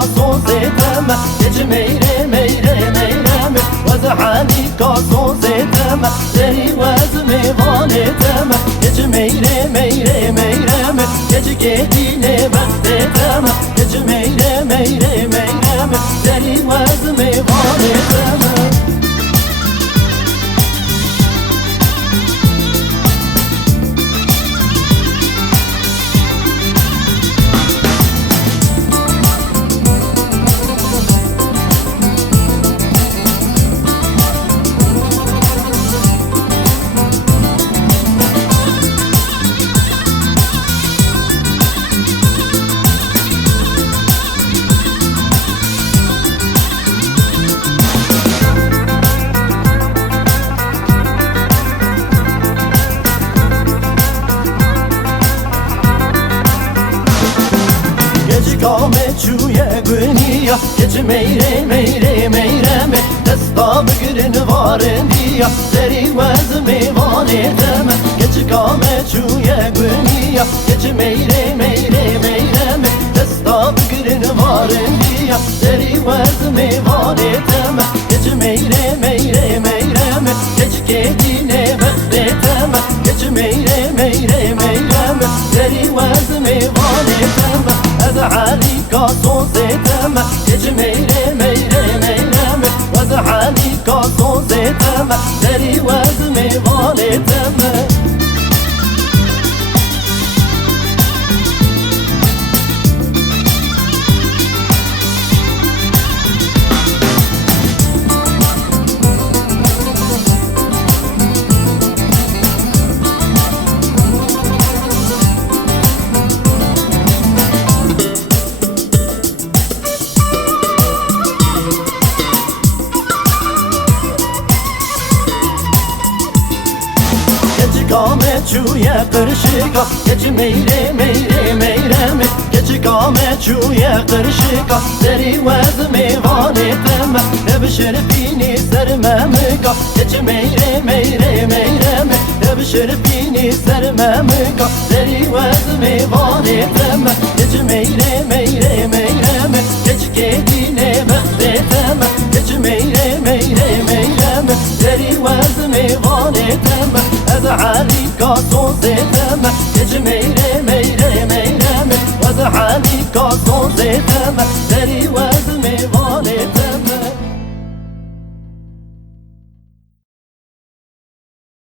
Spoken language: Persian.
صوزتم يج ميري ميري ميرم وزحالي صوزتم دري وزمي ظالتم يج ميري ميري ميرم يج كيديني بختتم يج ميري ميري ميرم دري وزمي ظالتم Kame çuye güniya Geç meyre meyre meyreme Desta bugün varın diya Deri vezmi vaneteme Geç kame çuye güniya Geç meyre meyre meyreme Desta bugün varın diya Deri vezmi vaneteme Geç meyre meyre meyreme Geç kedine bekleteme Geç meyre meyre meyreme Deri vezmi vaneteme أزعلي صوزتم يج ميري ميري ميرم وزعلي صوزتم دري وزمي ظالتم Kame çuye kırışıka Geç meyre meyre meyreme Geç kame çuye kırışıka Deri vezmi vaneteme Nebşir fini sermemika Geç meyre meyre meyreme Nebşir fini sermemika Deri vezmi vaneteme Geç meyre meyre meyreme Geç kedine bekleteme Geç meyre meyre meyreme Deri vezmi vaneteme أزعلي صوزتم